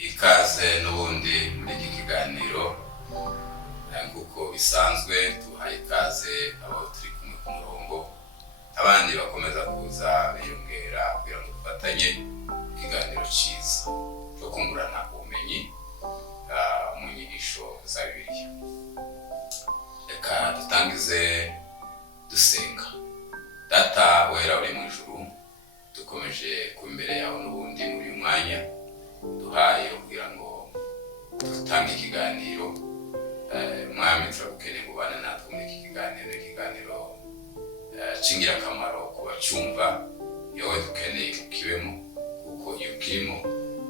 ikaze n'ubundi muri iki kiganiro nk'uko bisanzwe tuhaye ikaze abo turi kumwe ku murongo, abandi bakomeza kuza biyongera kugira ngo dufatanye ikiganiro cyiza cyo kungurana ubumenyi mu nyigisho za Bibiliya. Reka dutangize dusenga. Data wera uri mu ijuru, dukomeje ku imbere yawe n'ubundi muri uyu mwanya duhaye kugira ngo dutange ikiganiro. Mwami turagukeneye kubana natwe muri iki kiganiro cy'ingirakamaro ku bacyumva. Yowe dukeneye kukibemo, kuko iyo kirimo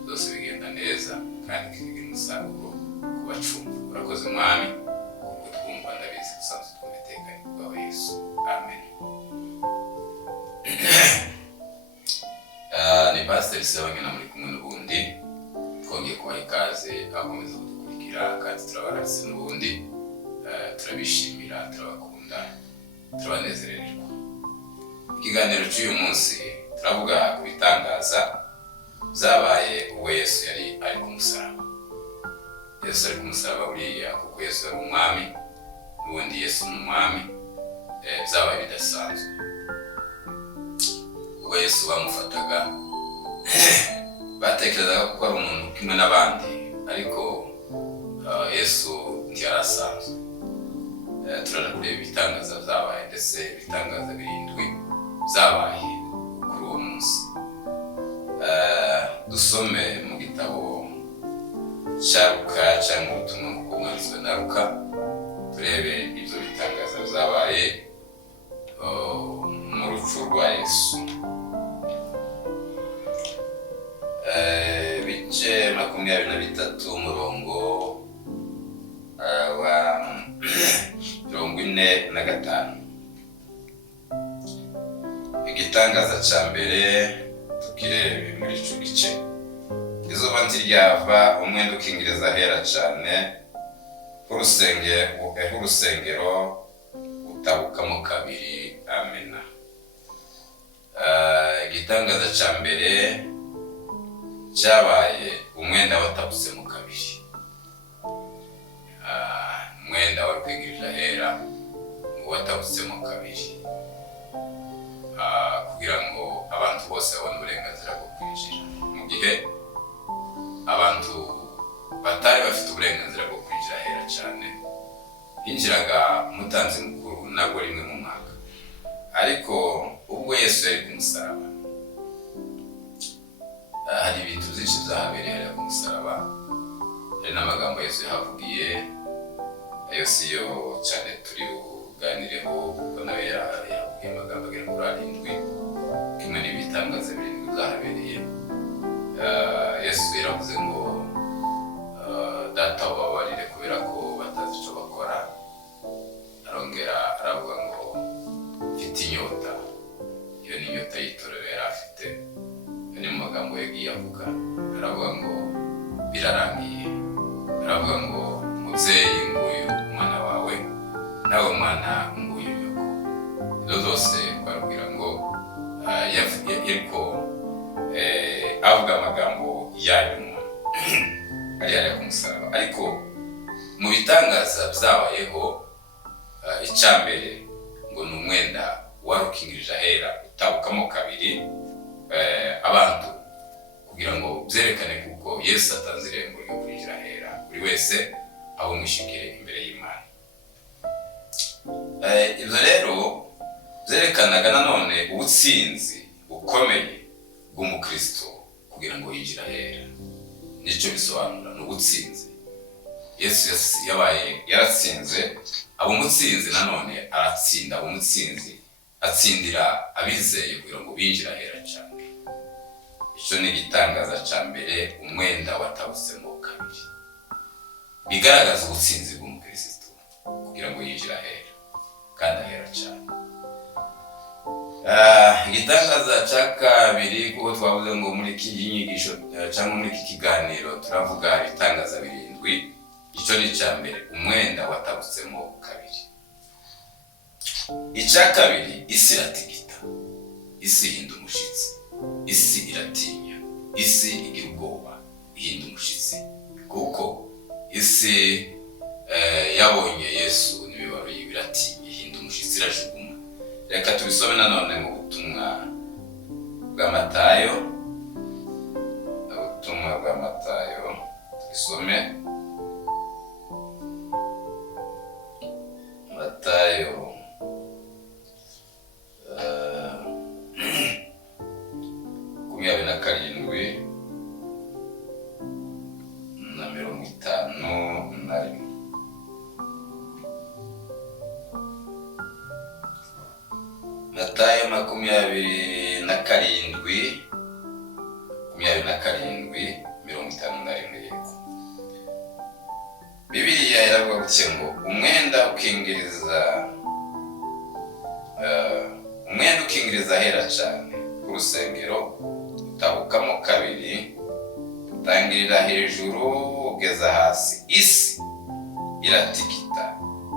byose bigenda neza kandi kigira umusaruro ku bacyumva. Urakoze Mwami, kuko twumva ndabizi dusanzwe twumva bwawe Yesu. Amen. Ni Pastor Sebagena muri kumwe n'ubundi, twongeye kubaha ikaze akomeza kudukurikira kandi turabaratse n'ubundi, turabishimira, turabakunda, turabanezererwa. Ikiganiro cy'uyu munsi turavuga ku bitangaza byabaye ubwo Yesu yari ari ku musaraba. Yesu ari ku musaraba buriya kuko Yesu ari umwami, n'ubundi Yesu ni umwami, byabaye bidasanzwe. Ubwo Yesu bamufataga batekerezaga ko ari umuntu kimwe n'abandi, ariko Yesu ntiyarasanzwe. Turana kureba ibitangaza byabaye, ndetse ibitangaza 7 byabaye kuri uwo munsi. Dusome mu gitabo cya Luka cyangwa ubutumwa bw'umwanditsi na Luka, turebe ibyo bitangaza byabaye mu rupfu rwa Yesu. Bice 23 umurongo wa 45. Igitangaza cya mbere tukirebe muri ico gice. Izuba ntiryava, umwenda ukingiriza ahera cyane, urusengero utabukamo kabiri. Amena. Igitangaza cya mbere cyabaye umwenda watabutsemo kabiri. Umwenda wari kwingirije ahera ngo watabutsemo kabiri, kugira ngo abantu bose babone uburenganzira bwo kwinjira. Mu gihe abantu batari bafite uburenganzira bwo kwinjira ahera cyane, hinjiraga umutanzi mukuru nabwo rimwe mu mwaka. Ariko ubwo Yesu yari ku musaraba, hari ibintu byinshi byahabereye hariya ku musaraba. Hari n'amagambo Yesu yahavugiye, ayo siyo cyane turi buganireho, kuko nawe yahavugiye amagambo agera kuri 7, kimwe n'ibitangaza 7 byahabereye. Yesu yaravuze ngo data ubabarire kubera ko batazi icyo bakora. Arongera aravuga ngo mfite inyota. Iyo ni inyota y'itorero yari afite. Ni mu magambo yagiye avuga. Aravuga ngo birarangiye. Aravuga ngo mubyeyi nguyu umwana wawe, nawe mwana nguyu nyoko. Ibyo zose barubwira ngo yariko avuga amagambo yanyuma hariya ku musaraba. Ariko mu bitangaza byabayeho, icyambere ngo ni umwenda wari ukingirije ahera utabukamo kabiri, abantu kugira ngo byerekane kuko Yesu atanze irembo ryo kwinjira ahera buri wese aho mwishikire imbere y'Imana. Ibyo rero byerekanaga nanone ubutsinzi bukomeye bw'umukristo kugira ngo yinjire ahera. Nicyo bisobanura, ni ubutsinzi. Yesu yabaye yaratsinze, abo umutsinzi nanone aratsinda. Abo umutsinzi atsindira abizeye kugira ngo binjire ahera cyane. Icyo ni igitangaza cya mbere, umwenda watabutsemo kabiri, bigaragaza ubutsinzi bw'umukristo kugira ngo yinjire ahera kandi ahera cyane. Igitangaza cya kabiri, kuko twavuze ngo muri iki nyigisho cyangwa muri iki kiganiro turavuga ibitangaza 7. Icyo ni icya mbere, umwenda watabutsemo kabiri. Icya kabiri, isi iratigita, isi ihinda umushitsi, isi iratinya, isi igira ubwoba, ihinda umushitsi. kuko isi yabonye Yesu n'imibabaro y'ibirati ihinda umushitsi irajuguma. Reka tubisome nanone mu butumwa bwa Matayo, tubisome Matayo 27 na 51. Matayo 27:51. Bibiliya iravuga gutya ngo umwenda ukingiriza ahera cyane ku rusengero utabukamo kabiri, utangirira hejuru ugeza hasi. Isi iratikita,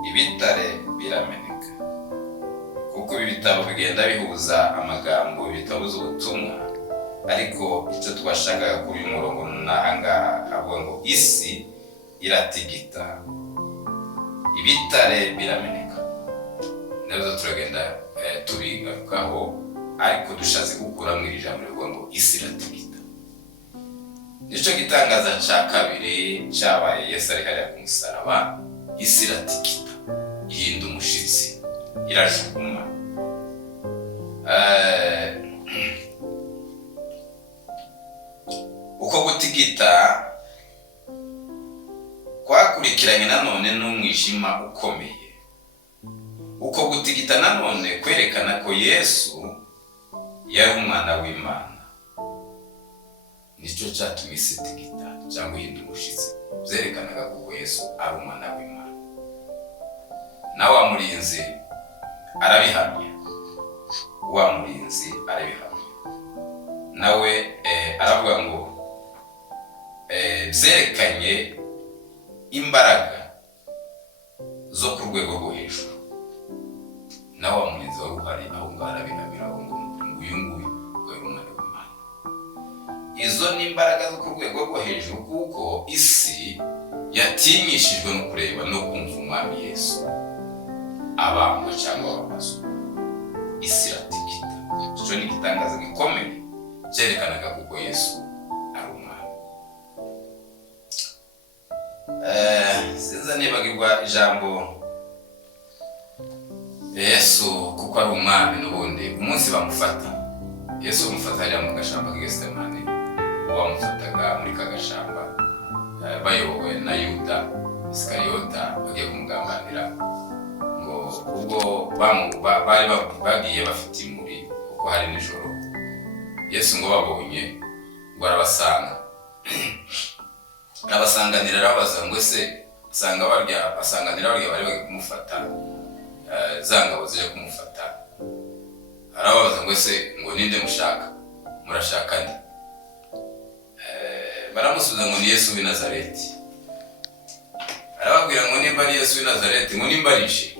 ibitare birameneka. Kuko ibi bitabo bigenda bihuza amagambo, bitabuza ubutumwa, ariko icyo twashakaga kuri uyu murongo n'ahangaha avuga ngo isi iratigita, ibitare birameneka. Nabyo turagenda tubigarukaho, ariko dushatse gukura mu ijambo rivuga ngo isi iratigita. Nicyo gitangaza cya kabiri cyabaye Yesu ari hariya ku musaraba. Isi iratigita, ihinda umushitsi, irajuguma. Uko gutigita kwakurikiranye nanone n'umwijima ukomeye. Uko gutigita nanone kwerekana ko Yesu yari umwana w'Imana. Nicyo cyatumye isi itigita cyangwa ihinda umushitsi. Byerekanaga ko Yesu ari umwana w'Imana. Na wa murinzi arabihamya. Nawe aravuga ngo byerekanye imbaraga zo ku rwego rwo hejuru. Na wa murinzi wari uhari aho ngaho arabihamira ngo uyu nguyu wari umwana w'Imana. Izo ni imbaraga zo ku rwego rwo hejuru, kuko isi yatinyishijwe no kureba no kumva umwami Yesu abambwa cyangwa ababazwa. Isi iratigita. Icyo ni igitangaza gikomeye cyerekanaga kuko Yesu ari umwami. Sinza nibagirwa ijambo Yesu kuko ari umwami. N'ubundi umunsi bamufata, Yesu bamufata hariya mu gashamba ka Getsemane, bamufataga muri ka gashamba bayobowe na Yuda Iskariyota bagiye kumugambanira. Ngo ubwo bari bagiye bafite imuri kuko hari nijoro, Yesu ngo babonye ngo arabasanganira, arabaza ngo ese basanganira barya bari bagiye kumufata, za ngabo zije kumufata. Arababaza ngo ese ngo ninde murashaka nde? Baramusubiza ngo ni Yesu w'i Nazareti. Arababwira ngo nimba ari Yesu w'i Nazareti, ngo nimbarije.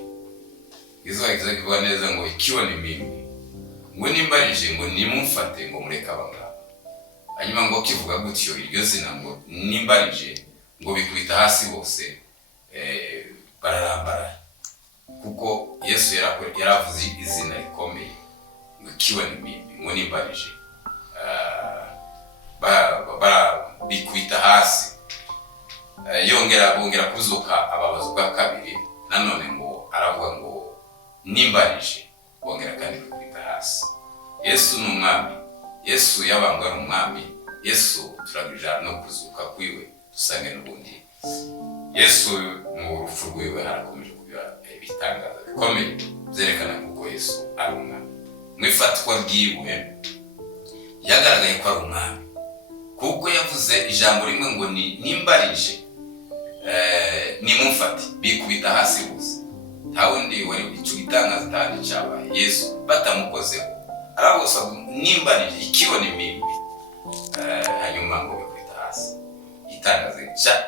Izuba kivuga neza ngo ikiwa ni mimi, ngo nimbarije ngo nimumfate ngo mureke abangaba. Hanyuma ngo kivuga gutyo iryo zina ngo nimbarije, ngo bikubita hasi bose bararambara, kuko Yesu yaravuze izina rikomeye ngo ikiwa ni mimi, ngo nimbarije. Bikubita hasi. Bongera kuzuka ababazo bwa kabiri, nanone ngo aravuga ngo nimbarije, bongera kandi bikubita hasi. Yesu ni umwami. Yesu yabambwa ari umwami. Yesu turagija no kuzuka kwiwe dusange n'ubundi. Yesu mu rupfu rwiwe harakomeje kuba ibitangaza bikomeye byerekana ko Yesu ari umwami. Mu ifatwa ryiwe yagaragaye ko ari umwami, kuko yavuze ijambo rimwe ngo nimbarije, nimumfate, bikubita hasi bose. Nta wundi wari icyo gitangaza kandi cyabaye. Yesu batamukozeho, aravuga nimbarije, ikiwa ni mimi. Hanyuma ngo bikubita hasi.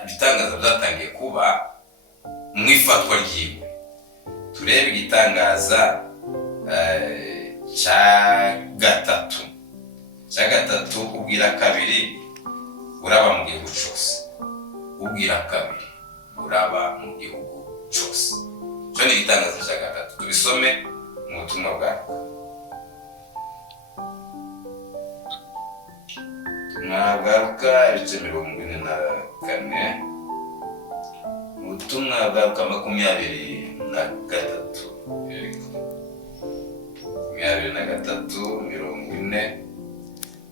Ibitangaza byatangiye kuba mu ifatwa ryiwe. Turebe igitangaza cya gatatu ubwira kabiri uraba mu gihugu cyose. ubwira kabiri buraba mu gihugu cyose. Cyo ni igitangaza cya gatatu. Tubisome mu butumwa bwa Luka ibice 44, ubutumwa bwa Luka 23,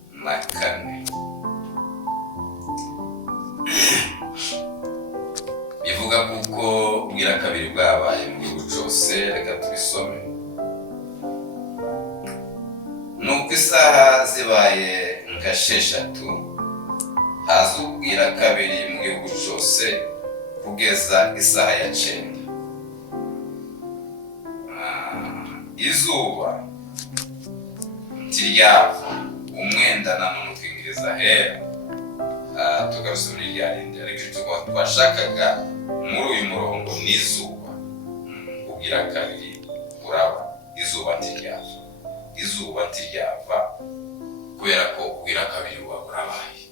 44. Bivuga kuko ubwira kabiri bwabaye mu gihugu cyose. Reka tubisome. Nuko isaha zibaye nka 6 haza ubwira kabiri mu gihugu cyose kugeza isaha ya 9. Izuba ntiryava, umwenda nanone ukingiriza hera. Tugarutse muri rya rindi, ariko icyo twashakaga muri uyu murongo ni izuba. Ubwira kabiri buraba, izuba ntiryava. Izuba ntiryava kubera ko ubwira kabiri buba burabaye.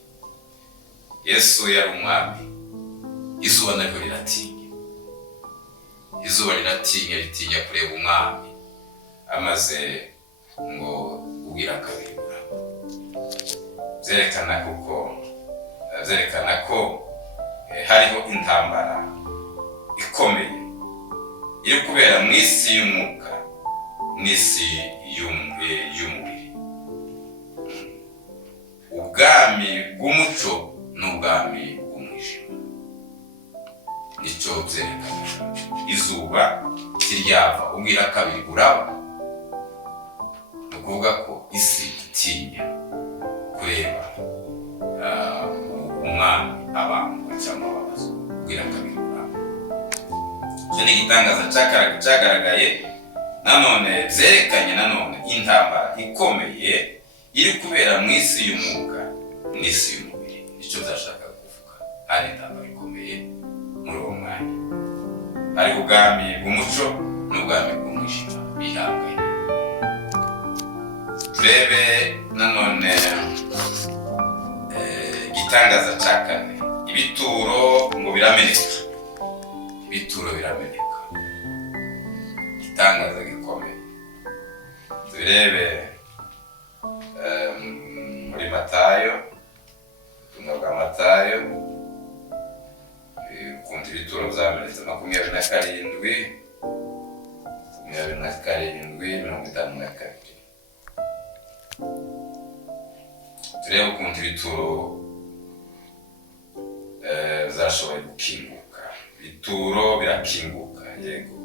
Yesu yari umwami. Izuba naryo riratinya. Izuba riratinya, ritinya kureba umwami amaze ngo ubwira kabiri buraba. Byerekana ko hariho intambara ikomeye iri kubera mu isi y'umwuka n'isi y'umubiri. Ubwami bw'umuco n'ubwami bw'umwijima. Nicyo byerekana. Izuba ntiryava, ubwira kabiri buraba. Ni ukuvuga ko isi itinya kureba umwami abambwa cyangwa ababazwa. Ubwira kabiri buraba. Icyo ni igitangaza cyagaragaye nanone, byerekanye nanone intambara ikomeye iri kubera mu isi y'umwuka n'isi y'umubiri. Nicyo byashaka kuvuga. Hari intambara ikomeye muri uwo mwanya. Hari ubwami bw'umuco n'ubwami bw'umwijima bihanganye. Turebe nanone igitangaza cya 4. Ibituro ngo birameneka. Ibituro birameneka. Igitangaza gikomeye. Turebe muri Matayo, ubutumwa bwa Matayo, kundi ibituro byamenetse 27:52. Turebe ukuntu ibituro zashoboye gukinguka. Ibituro birakinguka, yego.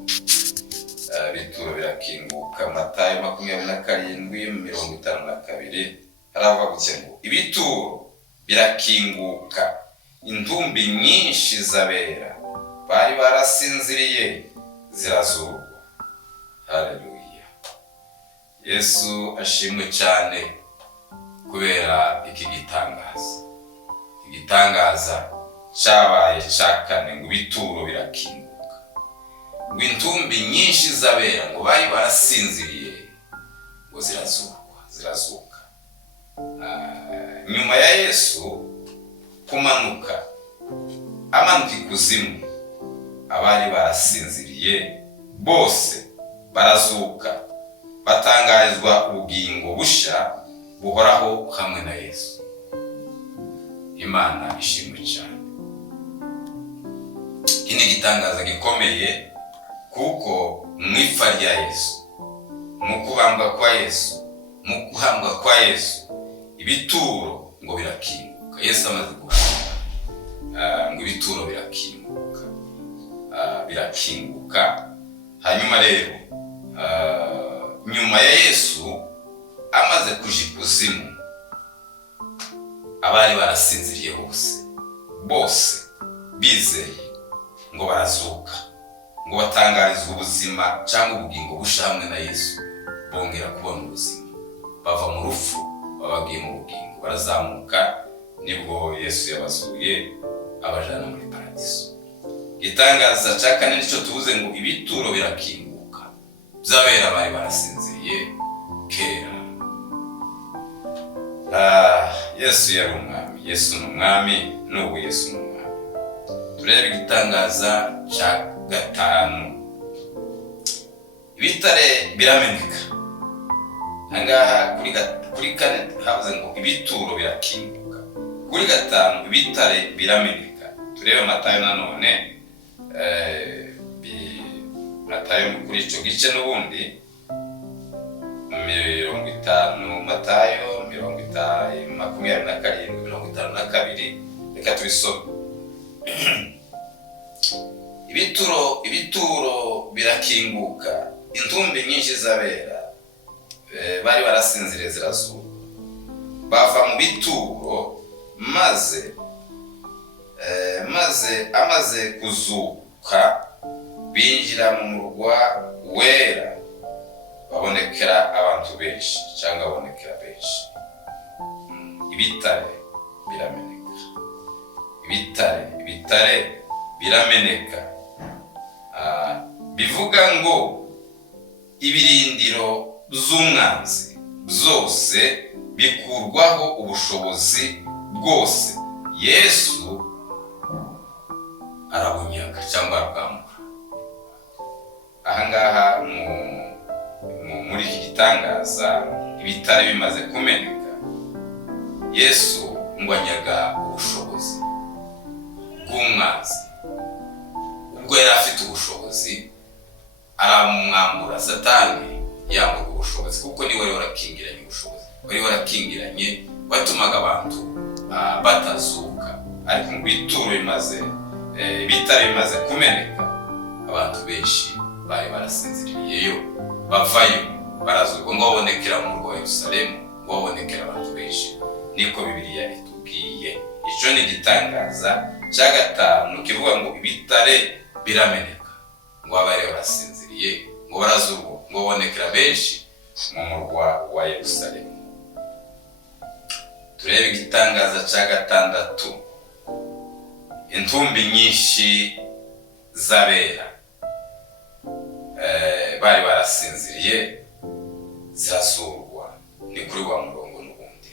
Ibituro birakinguka. Matayo 27:52 haravuga gutya ngo ibituro birakinguka, intumbi nyinshi z'abera bari barasinziriye zirazurwa. Haleluya. Yesu ashimwe cyane kubera iki gitangaza. Igitangaza cyabaye cya 4 ngo ibituro birakinguka, ngo intumbi nyinshi z'abera ngo bari barasinziriye ngo zirazuka. Nyuma ya Yesu kumanuka amanuka ikuzimu, abari barasinziriye bose barazuka, batangarizwa ubugingo bushya buhoraho hamwe na Yesu. Imana ishimwe cyane. Iki ni igitangaza gikomeye kuko mu ipfa rya Yesu, mu kubambwa kwa Yesu, mu guhambwa kwa Yesu, ibituro ngo birakinguka. Yesu amaze guhambwa ngo ibituro birakinguka. Hanyuma rero nyuma ya Yesu amaze kuja ikuzimu, abari barasinziriye bose bizeye ngo barazuka, ngo batangarizwe ubuzima cyangwa ubugingo busha hamwe na Yesu, bongera kubona ubuzima, bava mu rupfu babagiye mu bugingo, barazamuka. Nibwo Yesu yabazuye abajana muri paradiso. Igitangaza cya 4 nicyo tuvuze ngo ibituro birakinguka by'abera bari barasinziriye kera. Yesu yari umwami. Yesu ni umwami, n'ubu Yesu ni umwami. turebe igitangaza cya gatanu. Ibitare birameneka. Ahangaha kuri kane havuze ngo ibituro birakinguka. Kuri gatanu ibitare birameneka. Turebe Matayo nanone, Matayo kuri icyo gice n'ubundi 50, Matayo 27:52. Reka tubisome. Ibituro birakinguka, intumbi nyinshi z'abera bari barasinziriye zirazuka. Bava mu bituro maze amaze kuzuka binjira mu murwa wera, babonekera abantu benshi cyangwa babonekera benshi. Ibitare birameneka. Ibitare birameneka. Bivuga ngo ibirindiro z'umwanzi zose bikurwaho ubushobozi bwose. Yesu arabunyaga cyangwa arabwambura. Ahangaha muri iki gitangaza, ibitare bimaze kumeneka, Yesu ngwanyaga ubushobozi bw'umwanzi. Ubwo yari afite ubushobozi, aramwambura. Satani yambuka ubushobozi kuko niwe wari warakingiranye ubushobozi, wari warakingiranye watumaga abantu batazuka. Ariko mu bituro ibitare bimaze kumeneka, abantu benshi bari barasinziriyeyo, bavayo barazurwa ngo babonekera mu murwa wa Yerusalemu, ngo babonekera abantu benshi. Niko Bibiliya itubwiye. Icyo ni igitangaza cya gatanu kivuga ngo ibitare birameneka, ngo abari barasinziriye, ngo barazurwa, ngo babonekera benshi mu murwa wa Yerusalemu. Turebe igitangaza cya gatandatu. Intumbi nyinshi z'abera bari barasinziriye zirazurwa. Ni kuri wa murongo n'ubundi.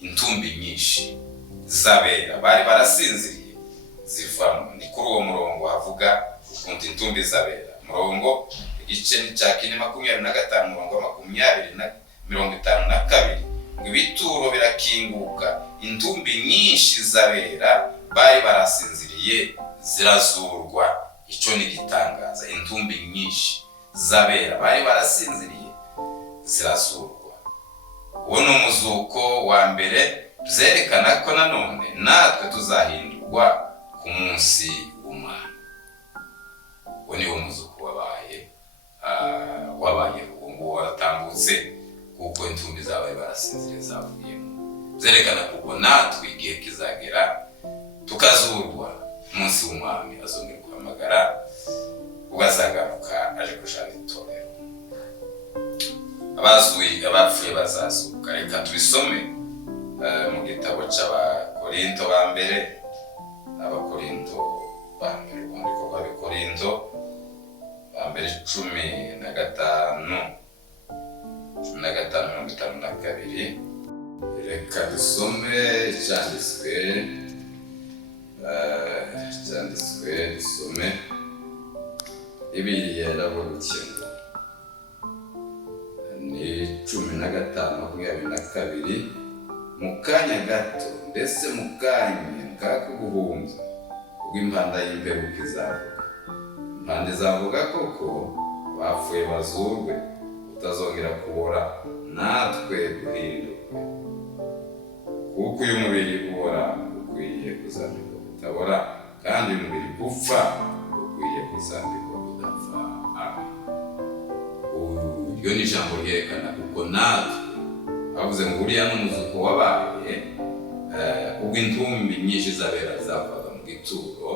Intumbi nyinshi z'abera bari barasinziriye zivamo. Ni kuri uwo murongo havuga ukuntu intumbi z'abera. Murongo igice cya 25, murongo 20:52. Ngo ibituro birakinguka, intumbi nyinshi z'abera bari barasinziriye zirazurwa. Icyo ni igitangaza. Intumbi nyinshi z'abera bari barasinziriye zirazurwa. Uwo ni umuzuko wa mbere, byerekana ko nanone natwe tuzahindurwa ku munsi w'Umwami. Uwo ni wo muzuko wabaye ubu ngubu waratambutse, kuko intumbi z'abari barasinziriye zavuyemo. Byerekana kuko natwe igihe kizagera tukazurwa. Umunsi w'Umwami azongera guhamagara, ubazagaruka aje kujana itorero. Abapfuye bazazuka. Reka tubisome mu gitabo cy'Abakorinto ba mbere, urwandiko rw'Abakorinto ba mbere 15:52. Reka dusome icyanditswe, dusome Bibiliya yaravuga ngo ni 15:22. Mu kanya gato, mbese mu kanya k'ubuhumyi, ubwo impanda y'imperuka izavuga. Impanda izavuga koko, bapfuye bazurwe, utazongera kubora, natwe duhindurwe. Kuko uyu mubiri ubora ukwiye kuzambikwa kutabora, kandi uyu mubiri upfa ukwiye kuzambikwa kudapfa. Amen. Iryo ni ijambo ryerekana kuko natwe bavuze ngo uriya n'umuzuko wabaye, ubwo intumbi nyinshi z'abera zavaga mu gituro,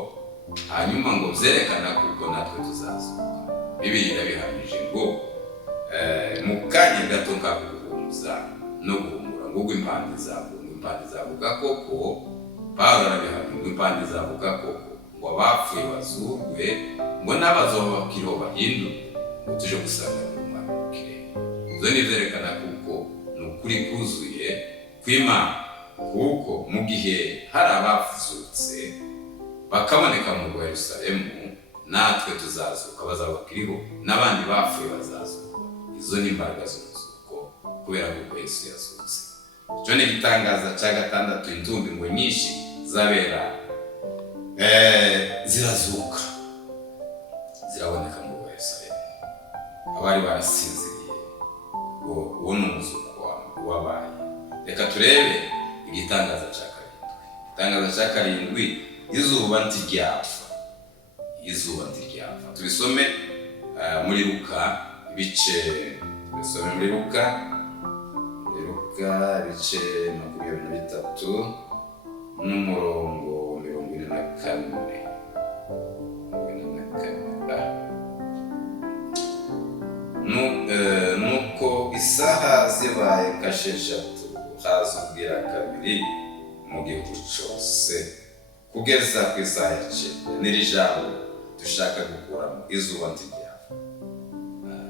hanyuma ngo byerekana kuko natwe tuzazuka. Bibiliya irabihamije ngo mu kanya gato kakuguhumuza no guhumura, ngo ubwo impande izavuga koko. Pawulo arabihamije ngo impande izavuga koko, ngo abapfuye bazurwe, ngo n'abazoba bakiriho bahindurwe, ngo tuje gusanganira Umwami mu kirere. Ibyo ni byerekana kuko ni ukuri kuzuye kw'Imana, kuko mu gihe hari abazutse bakaboneka mu Yerusalemu, natwe tuzazuka, bazaba bakiriho n'abandi bapfuye bazazuka. Izo ni imbaraga z'umuzuko, kubera ko Yesu yazutse. Icyo ni igitangaza cya gatandatu. Intumbi ngo nyinshi zabera zirazuka, ziraboneka mu Yerusalemu. Abari barasinziriye, uwo ni umuzuko wabaye. Reka turebe igitangaza cya karindwi. Igitangaza cya karindwi, izuba ntiryapfa. Izuba ntiryapfa. Tubisome muri Luka ibice, tubisome muri Luka ibice 23 n'umurongo 44. Nuko isaha zibaye kasheshatu, haza ubwira kabiri mu gihugu cyose, kugeza ku isaha ya 9. N'iri jambo dushaka gukuramo izuba ntiryapfa.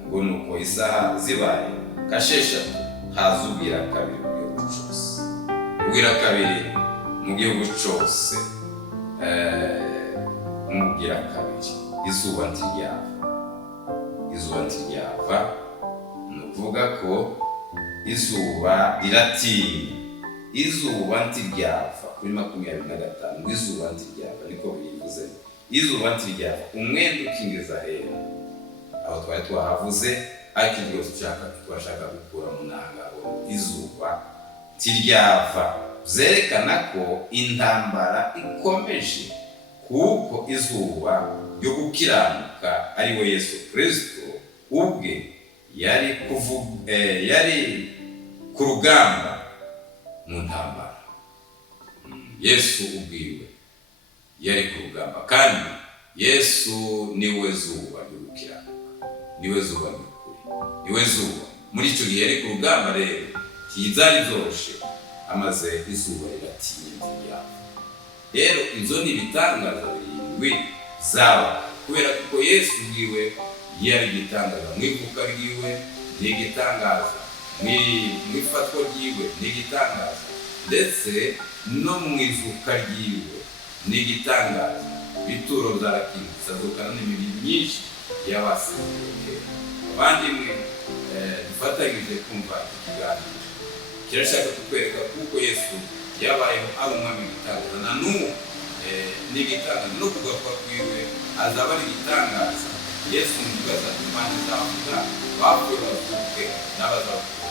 Ngo nuko isaha zibaye kasheshatu, haza ubwira kabiri mu gihugu cyose. Ubwira kabiri mu gihugu cyose, umubwira kabiri, izuba ntiryapfa. Izuba ntiryapfa ni ukuvuga ko izuba riratinya. Izuba ntiryapfa kuri 25, ngo izuba ntiryapfa, niko bivuze. Izuba ntiryapfa, umwenda ukingeza hera. Aho twari twahavuze, ariko ibyo twashaka gukura mu ntangaro, izuba ntiryapfa, byerekana ko intambara ikomeje, kuko izuba ryo gukiranuka ari we Yesu Kristo ubwe yari ku rugamba mu ntambara. Yesu ubwiwe yari ku rugamba, kandi Yesu niwe zuba ryo gukiranuka, niwe zuba ry'ukuri, niwe zuba. Muri icyo gihe yari ku rugamba rero, ntizari zoroshe, amaze izuba riratinya. Rero izo ni ibitangaza birindwi zaba, kubera ko Yesu ubwiwe yari igitangaza mu ivuka ryiwe, ni igitangaza mu ifatwa ryiwe, ni igitangaza ndetse no mu izuka ryiwe, ni igitangaza. Ibituro byarakindutse, azukana n'imibiri myinshi y'abasezeranye. Abandi mwe dufatanyije kumva iki kiganiro, kirashaka kutwereka kuko Yesu yabayeho ari umwami w'igitangaza, na n'ubu ni igitangaza. No kugaruka kwiwe azaba ari igitangaza. Yesu ntibaza impande zavuga bapfuye bazuke n'abazavuka.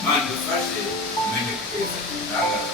Imana dufashe umenye kweza igitangaza.